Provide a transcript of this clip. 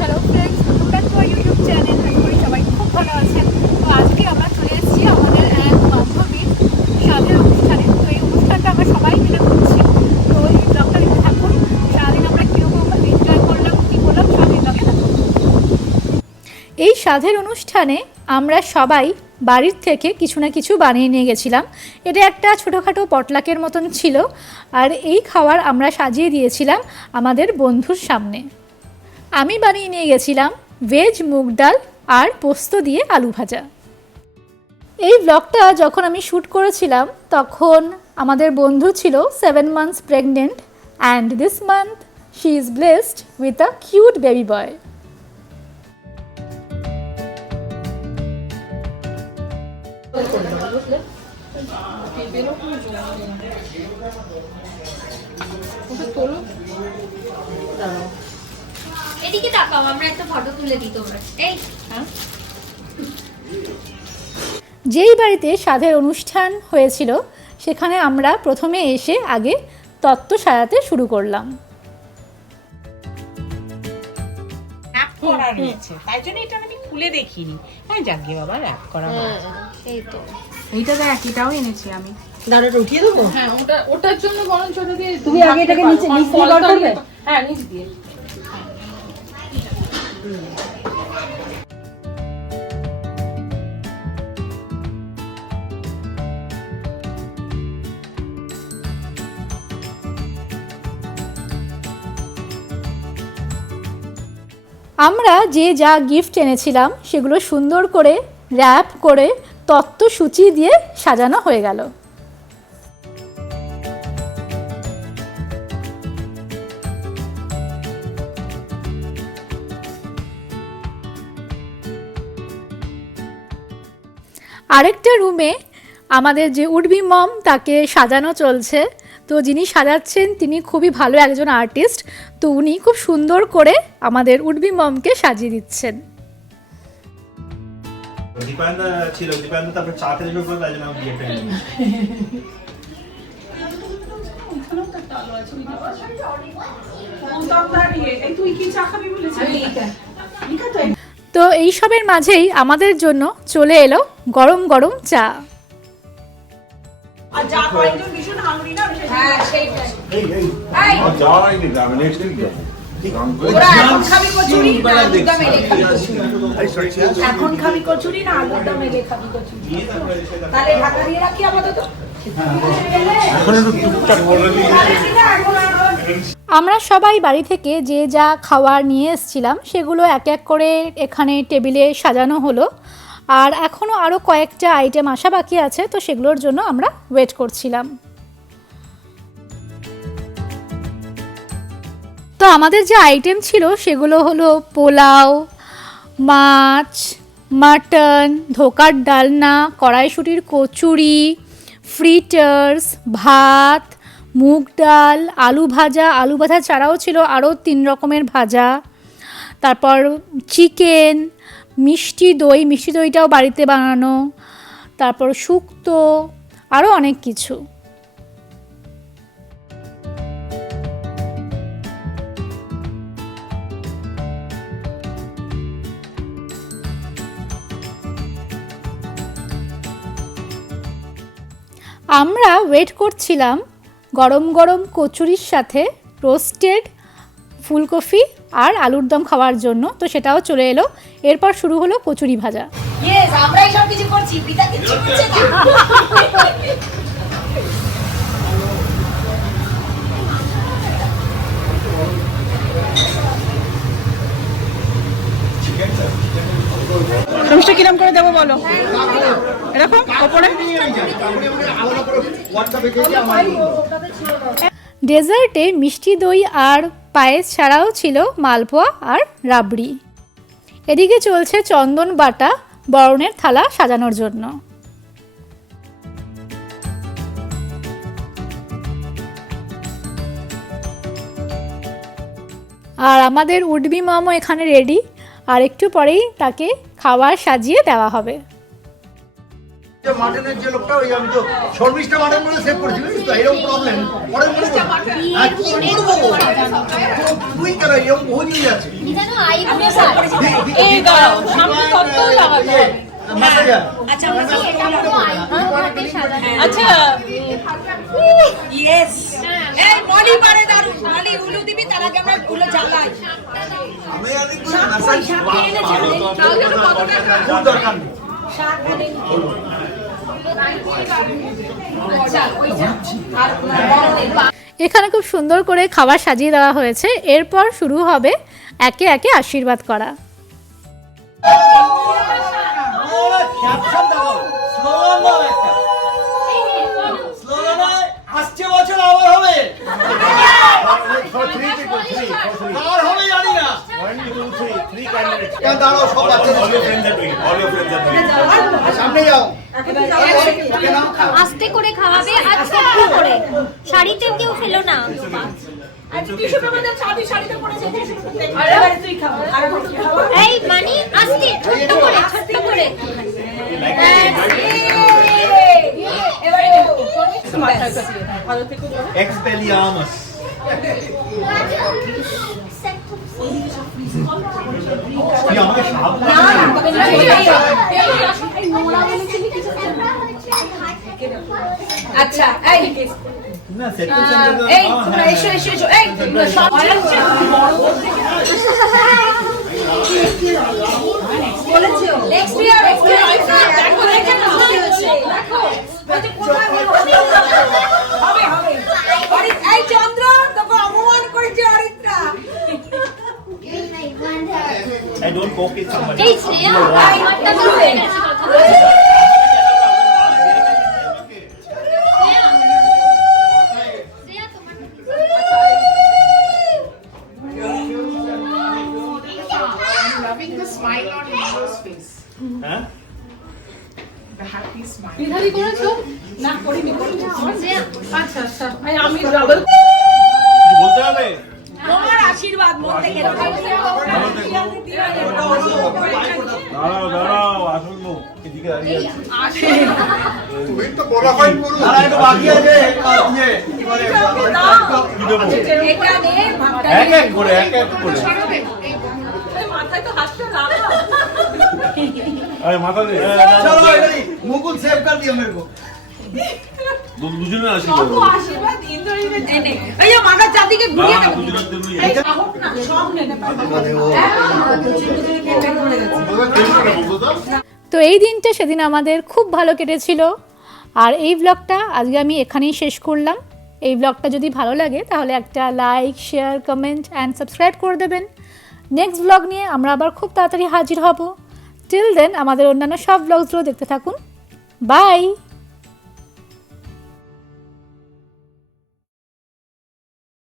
Hello friends YouTube channel করি সবাই খুব ভালো আছেন। তো আজকে আমরা এসেছি আমাদের এক অনুষ্ঠানে। তো এই অনুষ্ঠানটা আমরা সবাই মিলে তো এই আমরা করলাম, কী করলাম এই সাধের অনুষ্ঠানে আমরা সবাই বাড়ির থেকে কিছু না কিছু বানিয়ে নিয়ে গেছিলাম। এটা একটা ছোটোখাটো পটলাকের মতন ছিল। আর এই খাবার আমরা সাজিয়ে দিয়েছিলাম আমাদের বন্ধুর সামনে। আমি বানিয়ে নিয়ে গেছিলাম ভেজ মুগ ডাল আর পোস্ত দিয়ে আলু ভাজা। এই ব্লগটা যখন আমি শ্যুট করেছিলাম, তখন আমাদের বন্ধু ছিল seven months pregnant and this month she is blessed with a cute baby boy এদিকে তাকাও আমরা একটা ফটো তুলে দিই তোমরা এই। যেই বাড়িতে সাধের অনুষ্ঠান হয়েছিল সেখানে আমরা প্রথমে এসে আগে তত্ত্ব সাজাতে শুরু করলাম। করা রয়েছে তাই জন্য এটা আমি খুলে দেখিনি। হ্যাঁ যাকে বাবা র্যাপ করা এই তো। এইটা দেখ এটাও এনেছি আমি। দাঁড়াটা উঠিয়ে দেবো? হ্যাঁ ওটা ওটার জন্য বরঞ্চ দিয়ে তুমি আগে এটাকে নিচে নিচ দিয়ে বার করবে? হ্যাঁ নিচ দিয়ে। আমরা যে যা গিফট এনেছিলাম, সেগুলো সুন্দর করে র্যাপ করে তত্ত্বসূচি দিয়ে সাজানো হয়ে গেল। আরেকটা রুমে আমাদের যে উডবি মম তাকে সাজানো চলছে। তো যিনি সাজাচ্ছেন তিনি খুবই ভালো একজন আর্টিস্ট। তো উনি খুব সুন্দর করে আমাদের উডবি মমকে সাজিয়ে দিচ্ছেন। দীপায়নদা ছিল। দীপায়নদা তারপরে চা খেতে শুরু করল তাই জন্য আমি বিয়েটা তুই কি চা খাবি বলেছিস তো এইসবের মাঝেই আমাদের জন্য চলে এলো গরম গরম চা। হ্যাঁ এখন খাবি কচুরি না আলুর দম খাবি কচুরি? খাবি তাহলে ঢাকা দিয়ে রাখি আপাতত। এখন একটু টুকটাক বলে দিই। আমরা সবাই বাড়ি থেকে যে যা খাবার নিয়ে এসেছিলাম, সেগুলো এক এক করে এখানে টেবিলে সাজানো হলো। আর এখনও আরও কয়েকটা আইটেম আসা বাকি আছে, তো সেগুলোর জন্য আমরা ওয়েট করছিলাম। তো আমাদের যে আইটেম ছিল, সেগুলো হলো পোলাও, মাছ, মাটন, ধোকার ডালনা, কড়াইশুটির কচুরি ফ্রিটার্স ভাত মুগ ডাল, আলু ভাজা আলু ভাজা ছাড়াও ছিল আরও তিন রকমের ভাজা। তারপর চিকেন, মিষ্টি দই, মিষ্টি দইটাও বাড়িতে বানানো। তারপর শুক্তো, আরও অনেক কিছু। আমরা ওয়েট করছিলাম গরম গরম কচুরির সাথে রোস্টেড ফুলকপি আর আলুর দম খাওয়ার জন্য। তো সেটাও চলে এলো। এরপর শুরু হলো কচুরি ভাজা। আমরাই সব কিছু করছি পিতা কিচ্ছু করছে না। কিরম করে দেবো বলো? ডেজার্টে মিষ্টি দই আর পায়েস ছাড়াও ছিল মালপোয়া আর রাবড়ি। এদিকে চলছে চন্দন বাটা বরণের থালা সাজানোর জন্য। আর আমাদের উডবি মামও এখানে রেডি, আর একটু পরেই তাকে খাবার সাজিয়ে দেওয়া হবে। যে মাটনের যে লোকটা ওই আমি তো শর্মিষ্ঠা মাটন বলে সেভ করেছি বুঝিস তো এরকম প্রবলেম পরে মনে তুই কেন এরকম বহু জিনিস আছে আচ্ছা আচ্ছা ইয়েস এই মলি মারে দারুণ মলি উলু দিবি তার আগে আমরা উলু জ্বালাই খুব দরকার নেই এখানে খুব সুন্দর করে খাবার সাজিয়ে দেওয়া হয়েছে এরপর শুরু হবে একে একে আশীর্বাদ করা দাঁড়াও সব আস্তে করে খাওয়াবে আচ্ছা একটু করে শাড়িতে কেউ ফেলো না আর এই মানে আস্তে ছোট্ট করে ছোট্ট করে Expelliarmus. আমাকে সাপ আচ্ছা এই। এই তোমরা এসো এসো এসো এই নেক্সট ইয়ার নেক্সট ইয়ার দেখো দেখো না দেখো বলতে কোথায় বলব হবে হবে। এই চন্দ্র তোকে অপমান করেছে Aritra I don't poke it somebody. আচ্ছা আচ্ছা আমি বলতে হবে তোমার আশীর্বাদ মন থেকে দাঁড়াও দাঁড়াও আসুন মুখ এদিকে দাঁড়িয়ে আছে দাঁড়া একটু বাকি আছে ইয়ে কি বলে কি দেবো এটা নে এক এক করে এক এক করে মাথায় তো হাতটা লাগা আরে মাথা দে চলো মুকুল সেভ কর দিও মেরে আশীর্বাদ এই মাথার চারদিকে ঘুরিয়ে দেবো এই না সব তো এই দিনটা সেদিন আমাদের খুব ভালো কেটেছিল আর এই ব্লগটা আজকে আমি এখানেই শেষ করলাম এই ব্লগটা যদি ভালো লাগে তাহলে একটা like share comment and subscribe করে দেবেন নেক্সট ব্লগ নিয়ে আমরা আবার খুব তাড়াতাড়ি হাজির হব টিল দেন আমাদের অন্যান্য সব ব্লগসগুলো দেখতে থাকুন বাই